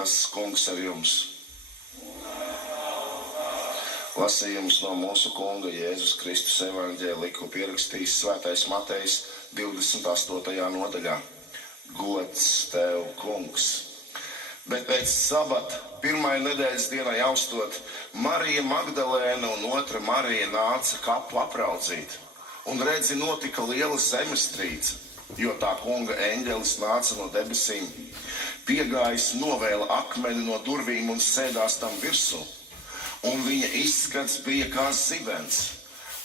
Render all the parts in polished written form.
Tas kungs ar jums. Lasījums no mūsu kunga Jēzus Kristus evaņģēlija, ko pierakstījis svētais Matejs 28. nodaļā. Gods tev, kungs! Bet pēc sabata, pirmajai nedēļas dienai austot, Marija Magdalēna un otra Marija nāca kapu apraudzīt. Un redzi, notika liela zemestrīce, jo tā kunga eņģelis nāca no debesīm. Piegājis novēla akmeni no durvīm un sēdās tam virsū. Un viņa izskats bija kā zibens,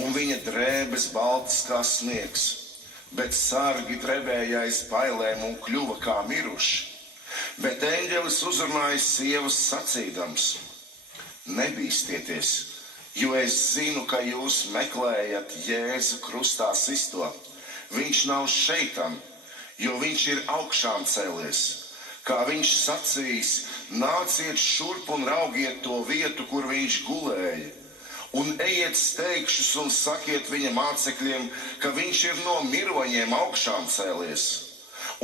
un viņa drēbes baltas kā sniegs, bet sargi drebēja aiz bailēm un kļuva kā miruši. Bet eņģelis uzrunāja sievas sacīdams: nebīstieties, jo es zinu, ka jūs meklējat Jēzu krustā sisto. Viņš nav šeitam, jo viņš ir augšām cēlies. Kā viņš sacījis, nāciet šurp un raugiet to vietu, kur viņš gulēja. Un ejiet steigšus un sakiet viņa mācekļiem, ka viņš ir no miroņiem augšām cēlies.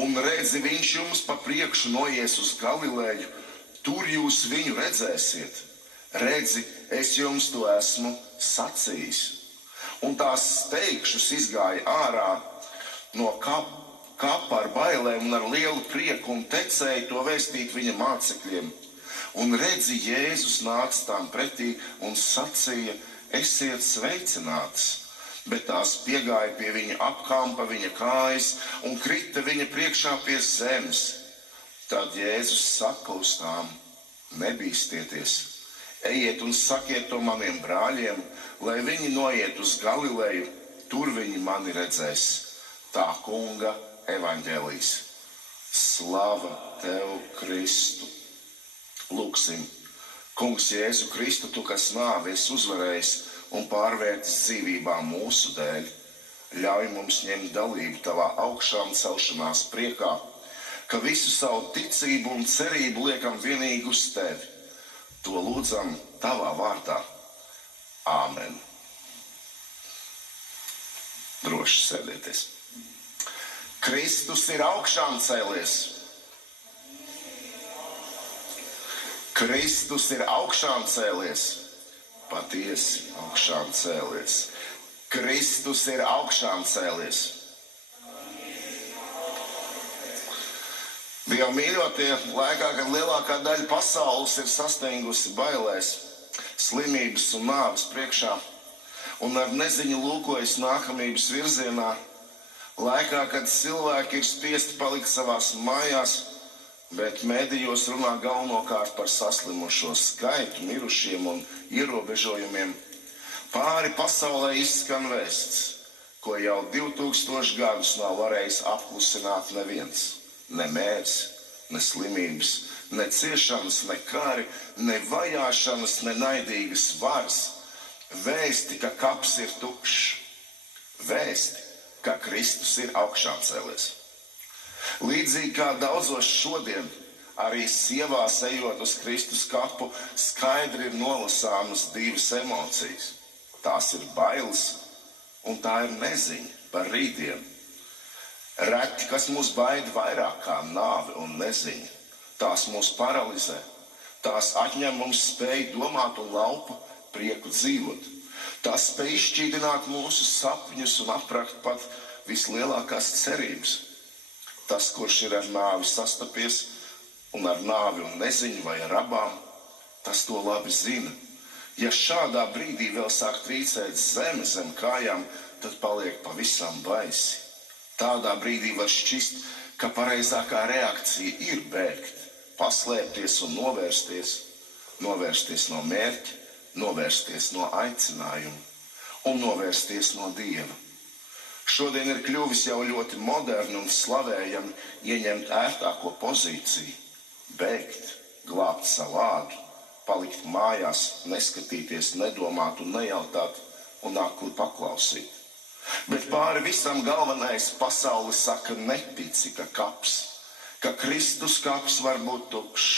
Un redzi, viņš jums pa priekšu noies uz Galileju, tur jūs viņu redzēsiet. Redzi, es jums to esmu sacījis. Un tās steigšus izgāja ārā no kapa ar bailēm un ar lielu prieku un tecēja to vēstīt viņa mācekļiem. Un redzi, Jēzus nāca tām pretī un sacīja: esiet sveicinātas. Bet tās piegāja pie viņa, apkampa viņa kājas un krita viņa priekšā pie zemes. Tad Jēzus saka uz tām: nebīstieties, ejiet un sakiet to maniem brāļiem, lai viņi noiet uz Galileju, tur viņi mani redzēs. Tā kunga evaņģēlijs. Slava tev, Kristu! Lūksim. Kungs Jēzu Kristu, tu, kas nāvi esi uzvarējis un pārvērtis dzīvībā mūsu dēļ, ļauj mums ņemt dalību tavā augšām celšanās priekā, ka visu savu ticību un cerību liekam vienīgi uz tevi. To lūdzam tavā vārdā. Āmen. Droši sēdieties. Kristus ir augšām cēlies. Kristus ir augšām cēlies. Patiesi augšām cēlies. Kristus ir augšām cēlies. Dievu mīļotie, laikā, kad lielākā daļa pasaules ir sastingusi bailēs, slimības un nāves priekšā, un ar neziņu lūkojas nākamības virzienā, laikā, kad cilvēki ir spiesti palikt savās mājās, bet medijos runā galvenokārt par saslimušo skaitu, mirušiem un ierobežojumiem, pāri pasaulē izskan vēsts, ko jau 2000 gadus nav varējis apklusināt neviens. Ne mērs, ne slimības, ne ciešanas, ne kari, ne vajāšanas, ne naidīgas varas. Vēsti, ka kaps ir tukšs. Vēsti, ka Kristus ir augšām cēlies. Līdzīgi kā daudzos šodien, arī sievās ejot uz Kristus kapu, skaidri ir nolasāmas divas emocijas. Tās ir bailes un tā ir neziņa par rītdienu. Reti, kas mūs baida vairāk kā nāve un neziņa. Tās mūs paralizē. Tās atņem mums spēju domāt un laupa prieku dzīvot. Tās spēj izšķīdināt mūsu sapņus un aprakt pat vislielākās cerības. Tas, kurš ir ar nāvi sastapies, un ar nāvi un neziņu vai ar abām, tas to labi zina. Ja šādā brīdī vēl sāk trīcēt zeme zem kājām, tad paliek pavisam baisi. Tādā brīdī var šķist, ka pareizākā reakcija ir bēgt, paslēpties un novērsties no mērķa, novērsties no aicinājuma un novērsties no Dieva. Šodien ir kļuvis jau ļoti moderni un slavējami ieņemt ērtāko pozīciju, bēgt, glābt savu ādu, palikt mājās, neskatīties, nedomāt un nejautāt un akli paklausīt. Bet pāri visam galvenais pasauli saka netici, ka Kristus kaps var būt tukšs.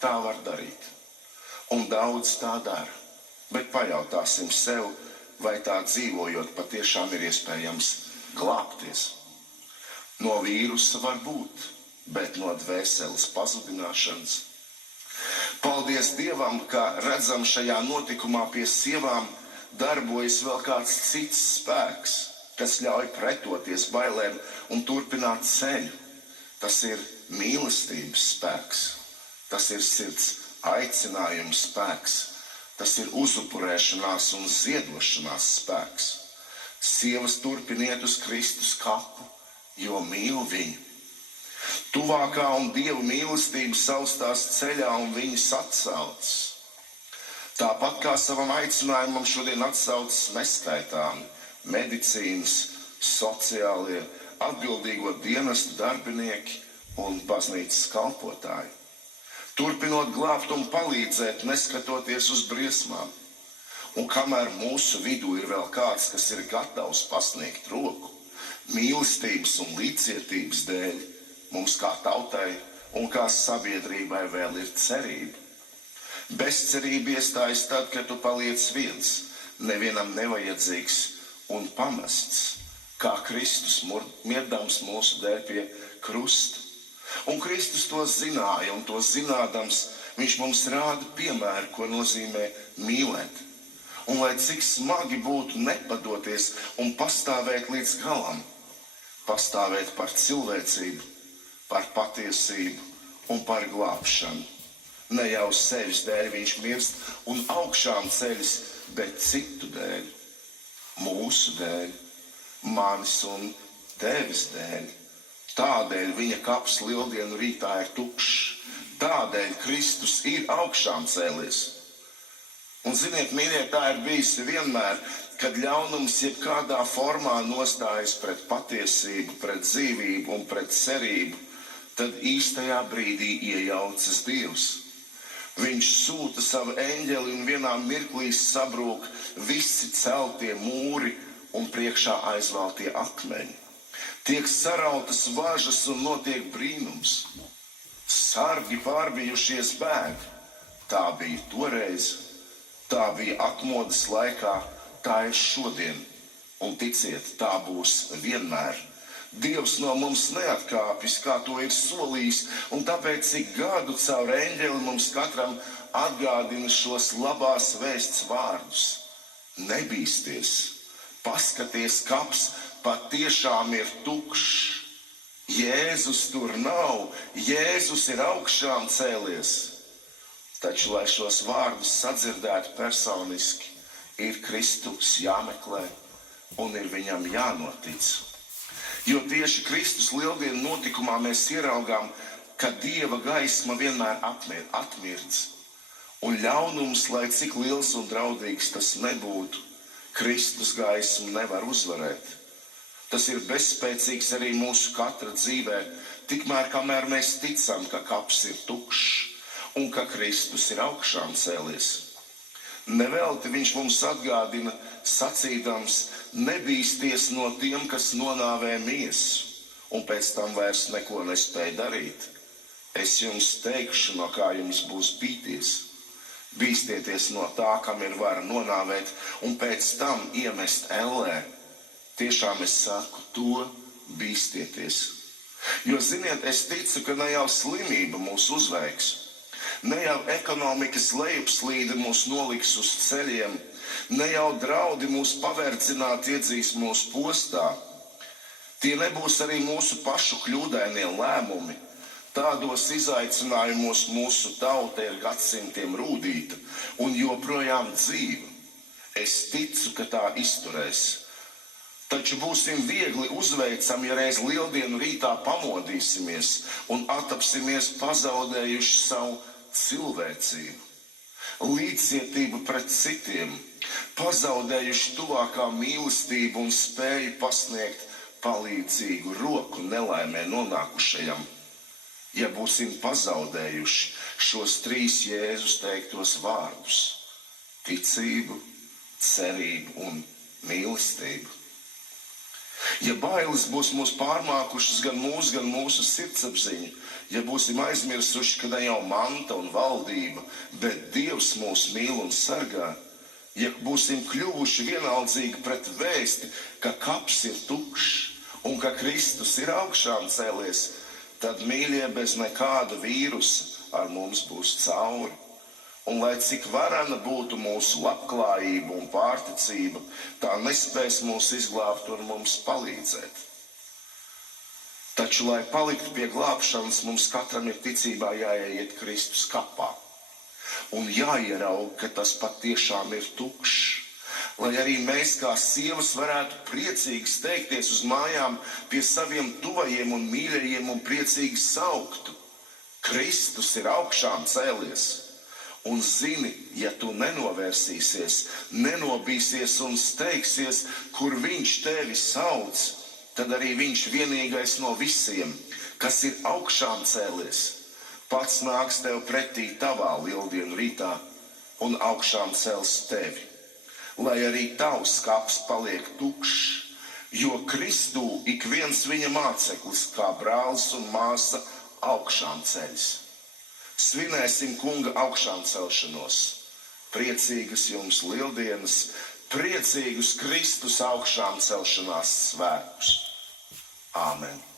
Tā var darīt. Un daudz tā dara. Bet pajautāsim sev, vai tā dzīvojot patiešām ir iespējams glābties. No vīrusa var būt, bet no dvēseles pazudināšanas Paldies Dievam, ka redzam šajā notikumā pie sievām darbojas vēl kāds cits spēks, kas ļauj pretoties bailēm un turpināt ceļu. Tas ir mīlestības spēks, tas ir sirds aicinājums spēks, tas ir uzupurēšanās un ziedošanās spēks. Sievas turpiniet uz Kristus kapu, jo mīl viņu. Tuvākā un Dieva mīlestība saustās ceļā un viņas atsaucas. Tāpat kā savam aicinājumam šodien atsaucas neskaitāmi medicīnas, sociālie, atbildīgo dienestu darbinieki un baznīcas kalpotāji. Turpinot glābt un palīdzēt, neskatoties uz briesmām. Un kamēr mūsu vidū ir vēl kāds, kas ir gatavs pasniegt roku, mīlestības un līdzcietības dēļ, mums kā tautai un kā sabiedrībai vēl ir cerība. Bezcerība iestājas tad, kad tu paliec viens, nevienam nevajadzīgs un pamests, kā Kristus mirdams mūsu dēļ pie krusta. Un Kristus to zināja, un to zinādams, viņš mums rāda piemēru, ko nozīmē mīlēt. Un lai cik smagi būtu nepadoties un pastāvēt līdz galam, pastāvēt par cilvēcību, par patiesību un par glābšanu. Ne jau sevis dēļ viņš mirst un augšām ceļas, bet citu dēļ, mūsu dēļ, manis un tevis dēļ. Tādēļ viņa kaps lieldienu rītā ir tukšs, tādēļ Kristus ir augšām cēlies. Un ziniet, mīļie, tā ir bijis vienmēr, kad ļaunums jebkādā formā nostājas pret patiesību, pret dzīvību un pret cerību, tad īstajā brīdī iejaucas Dievs. Viņš sūta savu eņģeli un vienā mirklī sabrūk visi celtie mūri un priekšā aizveltie akmeņi. Tiek sarautas važas un notiek brīnums. Sargi pārbijušies bēg. Tā bija toreiz, tā bija atmodas laikā, tā ir šodien. Un ticiet, tā būs vienmēr. Dievs no mums neatkāpjas, kā to ir solījis, un tāpēc cik gadu caur eņģeli mums katram atgādina šos labās vēsts vārdus. Nebīsties, paskaties, kaps patiešām ir tukšs. Jēzus tur nav, Jēzus ir augšām cēlies. Taču, lai šos vārdus sadzirdētu personiski, ir Kristus jāmeklē un ir viņam jānotic. Jo tieši Kristus lieldienu notikumā mēs ieraugām, ka Dieva gaisma vienmēr atmirdz. Un ļaunums, lai cik liels un draudīgs tas nebūtu, Kristus gaismu nevar uzvarēt. Tas ir bezspēcīgs arī mūsu katra dzīvē, tikmēr kamēr mēs ticam, ka kaps ir tukšs un ka Kristus ir augšām cēlies. Nevelti viņš mums atgādina, sacīdams, nebīsties no tiem, kas nonāvē miesu, un pēc tam vairs neko nespēja darīt. Es jums teikšu, no kā jums būs bīties. Bīstieties no tā, kam ir vara nonāvēt, un pēc tam iemest ellē. Tiešām es saku, to bīstieties. Jo, ziniet, es ticu, ka ne jau slimība mūs uzveiks. Ne jau ekonomikas lejupslīde mūs noliks uz ceļiem, ne jau draudi mūs paverdzināt iedzīs mūsu postā. Tie nebūs arī mūsu pašu kļūdainie lēmumi. Tādos izaicinājumos mūsu tauta ir gadsimtiem rūdīta un joprojām dzīva. Es ticu, ka tā izturēs. Taču būsim viegli uzveicami, ja reiz lieldienu rītā pamodīsimies un atapsimies pazaudējuši savu cilvēcību, līdzcietību pret citiem, pazaudējuši tuvākā mīlestību un spēju pasniegt palīdzīgu roku nelaimē nonākušajam. Ja būsim pazaudējuši šos 3 Jēzus teiktos vārdus – ticību, cerību un mīlestību. Ja bailes būs mūs pārmākušas gan mūsu sirdsapziņu, ja būsim aizmirsuši, ka ne jau manta un valdība, bet Dievs mūs mīl un sargā, ja būsim kļuvuši vienaldzīgi pret vēsti, ka kaps ir tukšs un ka Kristus ir augšām cēlies, tad, mīļie, bez nekāda vīrusa ar mums būs cauri. Un lai cik varana būtu mūsu labklājība un pārticība, tā nespēs mūs izglābt un mums palīdzēt. Taču, lai paliktu pie glābšanas, mums katram ir ticībā jāieiet Kristus kapā. Un jāieraug, ka tas patiešām ir tukšs. Lai arī mēs kā sievas varētu priecīgi steigties uz mājām pie saviem tuvajiem un mīļajiem un priecīgi sauktu. Kristus ir augšām cēlies. Un zini, ja tu nenovērsīsies, nenobīsies un steigsies, kur viņš tevi sauc, tad arī viņš vienīgais no visiem, kas ir augšām cēlies, pats nāks tev pretī tavā lieldienu rītā un augšām cels tevi. Lai arī tavs kaps paliek tukšs, jo Kristū ik viens viņa māceklis, kā brālis un māsa, augšām ceļas. Svinēsim kunga augšām celšanos. Priecīgas jums lieldienas, priecīgus Kristus augšām celšanās svētkus. Āmen.